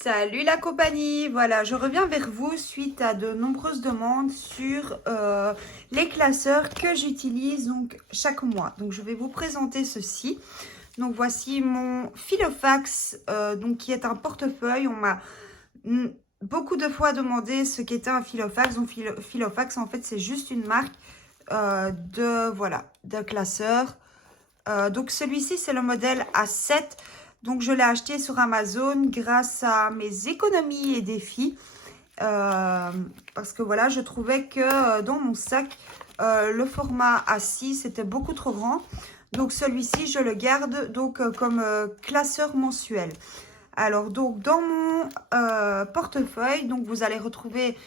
Salut la compagnie, voilà, je reviens vers vous suite à de nombreuses demandes sur les classeurs que j'utilise donc chaque mois. Donc je vais vous présenter ceci. Donc voici mon Filofax, donc qui est un portefeuille. On m'a beaucoup de fois demandé ce qu'était un Filofax. Donc Filofax en fait c'est juste une marque de classeur. Donc celui-ci c'est le modèle A7. Donc, je l'ai acheté sur Amazon grâce à mes économies et défis. Parce que voilà, je trouvais que dans mon sac, le format A6 était beaucoup trop grand. Donc, celui-ci, je le garde donc comme classeur mensuel. Alors, donc, dans mon portefeuille, donc, vous allez retrouver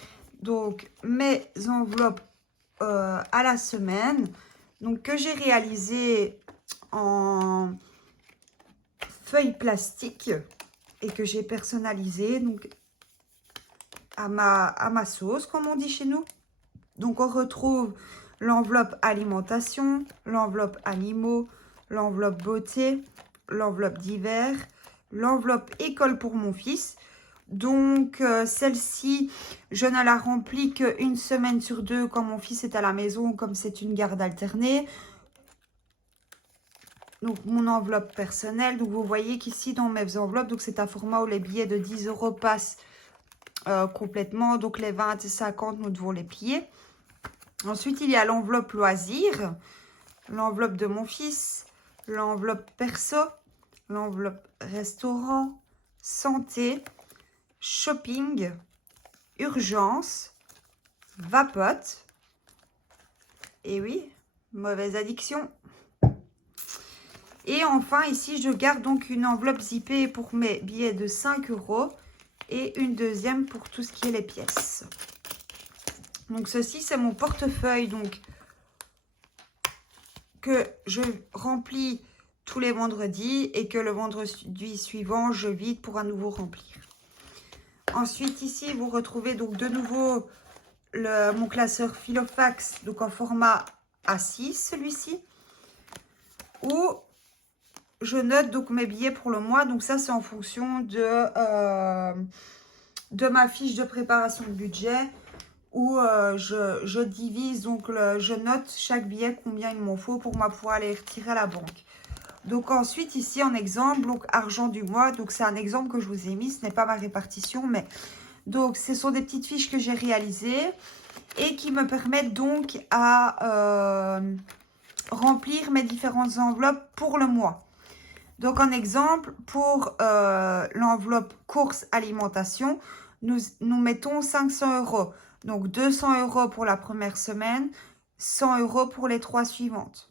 donc mes enveloppes à la semaine. Donc, que j'ai réalisé en feuilles plastiques et que j'ai personnalisé donc à ma sauce, comme on dit chez nous. Donc on retrouve l'enveloppe alimentation, l'enveloppe animaux, l'enveloppe beauté, l'enveloppe d'hiver, l'enveloppe école pour mon fils. Donc celle-ci, je ne la remplis qu'une semaine sur deux quand mon fils est à la maison, comme c'est une garde alternée. Donc, mon enveloppe personnelle. Donc, vous voyez qu'ici, dans mes enveloppes, donc c'est un format où les billets de 10 € passent complètement. Donc, les 20 et 50, nous devons les plier. Ensuite, il y a l'enveloppe loisir, l'enveloppe de mon fils, l'enveloppe perso, l'enveloppe restaurant, santé, shopping, urgence, vapote. Et oui, mauvaise addiction. Et enfin, ici, je garde donc une enveloppe zippée pour mes billets de 5 € et une deuxième pour tout ce qui est les pièces. Donc, ceci, c'est mon portefeuille donc que je remplis tous les vendredis et que le vendredi suivant, je vide pour à nouveau remplir. Ensuite, ici, vous retrouvez donc de nouveau mon classeur Filofax, donc en format A6, celui-ci, où je note donc mes billets pour le mois. Donc ça, c'est en fonction de ma fiche de préparation de budget où je divise, donc je note chaque billet combien il m'en faut pour moi pouvoir aller retirer à la banque. Donc ensuite, ici en exemple, donc argent du mois. Donc c'est un exemple que je vous ai mis, ce n'est pas ma répartition, mais donc ce sont des petites fiches que j'ai réalisées et qui me permettent donc à remplir mes différentes enveloppes pour le mois. Donc, en exemple, pour l'enveloppe course alimentation, nous mettons 500 €. Donc, 200 € pour la première semaine, 100 € pour les 3 suivantes.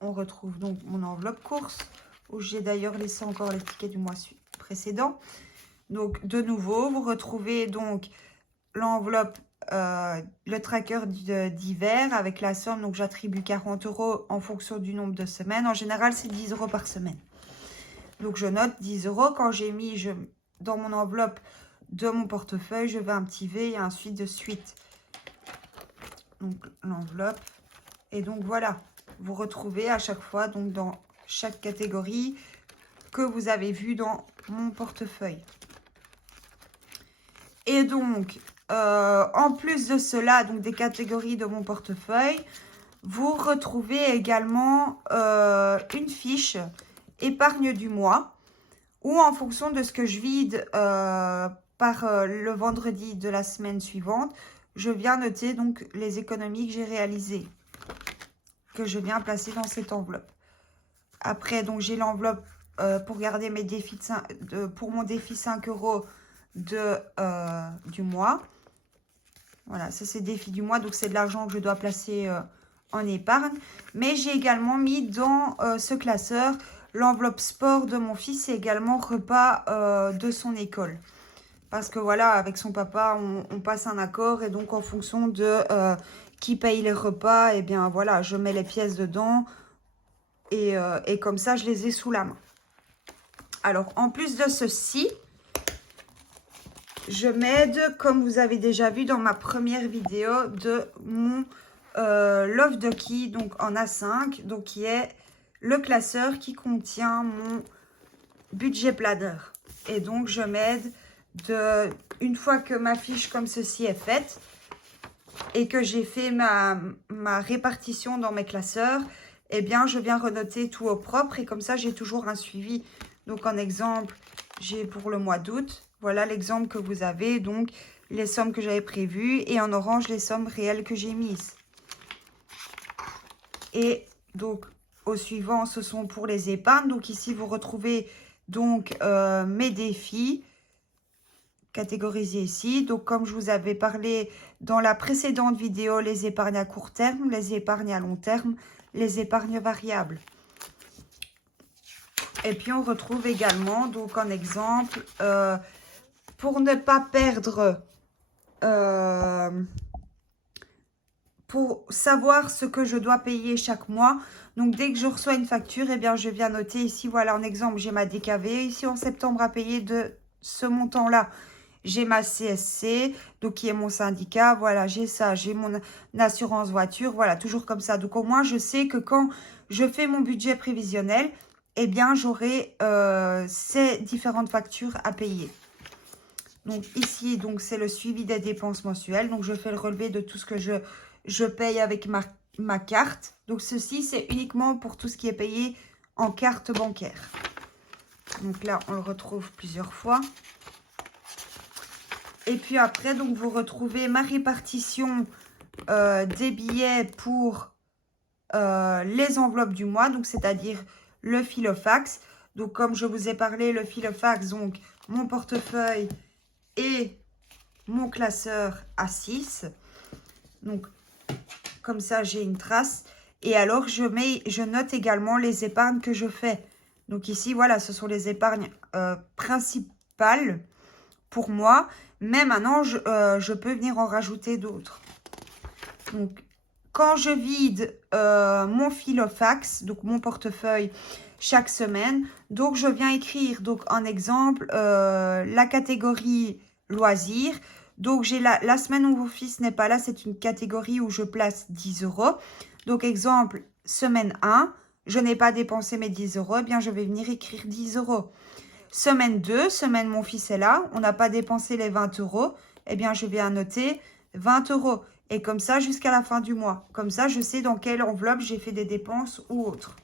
On retrouve donc mon enveloppe course, où j'ai d'ailleurs laissé encore les tickets du mois précédent. Donc, de nouveau, vous retrouvez donc l'enveloppe, le tracker d'hiver avec la somme. Donc, j'attribue 40 € en fonction du nombre de semaines. En général, c'est 10 € par semaine. Donc, je note 10 €. Quand j'ai mis dans mon enveloppe de mon portefeuille, je vais un petit V et ainsi de suite. Donc, l'enveloppe. Et donc, voilà. Vous retrouvez à chaque fois, donc dans chaque catégorie que vous avez vu dans mon portefeuille. Et donc, en plus de cela, donc des catégories de mon portefeuille, vous retrouvez également une fiche épargne du mois où en fonction de ce que je vide par le vendredi de la semaine suivante, je viens noter donc les économies que j'ai réalisées, que je viens placer dans cette enveloppe. Après, donc j'ai l'enveloppe pour garder mes défis pour mon défi 5 € du mois. Voilà, ça c'est défi du mois, donc c'est de l'argent que je dois placer en épargne. Mais j'ai également mis dans ce classeur l'enveloppe sport de mon fils et également repas de son école. Parce que voilà, avec son papa, on passe un accord et donc en fonction de qui paye les repas, et bien voilà, je mets les pièces dedans et comme ça, je les ai sous la main. Alors, en plus de ceci, je m'aide, comme vous avez déjà vu dans ma première vidéo, de mon Love Ducky, donc en A5, donc qui est le classeur qui contient mon budget planner. Et donc, je m'aide une fois que ma fiche comme ceci est faite et que j'ai fait ma répartition dans mes classeurs, eh bien, je viens renoter tout au propre et comme ça, j'ai toujours un suivi. Donc, en exemple, j'ai pour le mois d'août, voilà l'exemple que vous avez, donc les sommes que j'avais prévues et en orange, les sommes réelles que j'ai mises. Et donc, au suivant, ce sont pour les épargnes. Donc, ici, vous retrouvez donc mes défis catégorisés ici. Donc, comme je vous avais parlé dans la précédente vidéo, les épargnes à court terme, les épargnes à long terme, les épargnes variables. Et puis, on retrouve également, donc en exemple, pour ne pas perdre, pour savoir ce que je dois payer chaque mois. Donc, dès que je reçois une facture, eh bien, je viens noter ici, voilà, en exemple, j'ai ma DKV ici en septembre à payer de ce montant-là. J'ai ma CSC, donc qui est mon syndicat, voilà, j'ai ça, j'ai mon assurance voiture, voilà, toujours comme ça. Donc, au moins, je sais que quand je fais mon budget prévisionnel, eh bien, j'aurai ces différentes factures à payer. Donc, ici, donc c'est le suivi des dépenses mensuelles. Donc, je fais le relevé de tout ce que je paye avec ma carte. Donc, ceci, c'est uniquement pour tout ce qui est payé en carte bancaire. Donc là, on le retrouve plusieurs fois. Et puis après, donc vous retrouvez ma répartition des billets pour les enveloppes du mois. Donc, c'est-à-dire le filofax. Donc, comme je vous ai parlé, le filofax, donc mon portefeuille et mon classeur A6. Donc, comme ça, j'ai une trace. Et alors, je note également les épargnes que je fais. Donc ici, voilà, ce sont les épargnes principales pour moi. Mais maintenant, je peux venir en rajouter d'autres. Donc, quand je vide mon filofax, donc mon portefeuille, chaque semaine, donc je viens écrire, donc en exemple, la catégorie loisirs. Donc, j'ai la semaine où vos fils n'est pas là, c'est une catégorie où je place 10 €. Donc, exemple, semaine 1, je n'ai pas dépensé mes 10 €, eh bien, je vais venir écrire 10 €. Semaine 2, semaine mon fils est là, on n'a pas dépensé les 20 €, eh bien, je vais annoter 20 €. Et comme ça, jusqu'à la fin du mois. Comme ça, je sais dans quelle enveloppe j'ai fait des dépenses ou autre.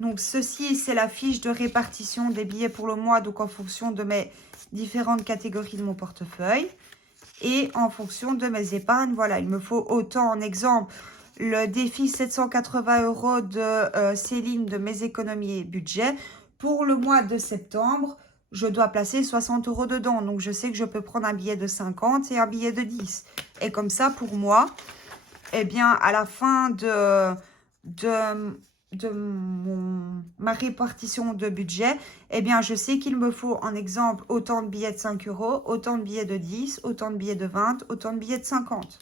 Donc, ceci, c'est la fiche de répartition des billets pour le mois, donc en fonction de mes différentes catégories de mon portefeuille. Et en fonction de mes épargnes, voilà, il me faut autant, en exemple, le défi 780 € de Céline de mes économies et budget. Pour le mois de septembre, je dois placer 60 € dedans. Donc, je sais que je peux prendre un billet de 50 et un billet de 10. Et comme ça, pour moi, eh bien, à la fin ma répartition de budget, eh bien, je sais qu'il me faut, en exemple, autant de billets de 5 €, autant de billets de 10, autant de billets de 20, autant de billets de 50.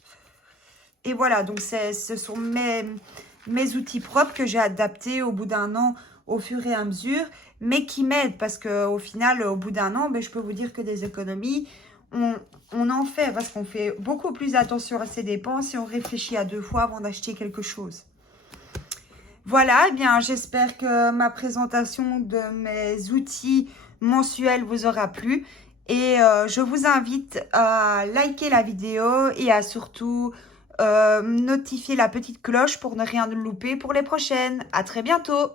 Et voilà, donc ce sont mes outils propres que j'ai adaptés au bout d'un an, au fur et à mesure, mais qui m'aident parce qu'au final, au bout d'un an, ben, je peux vous dire que des économies, on en fait parce qu'on fait beaucoup plus attention à ses dépenses et on réfléchit à 2 fois avant d'acheter quelque chose. Voilà, eh bien, j'espère que ma présentation de mes outils mensuels vous aura plu. Et je vous invite à liker la vidéo et à surtout notifier la petite cloche pour ne rien louper pour les prochaines. À très bientôt!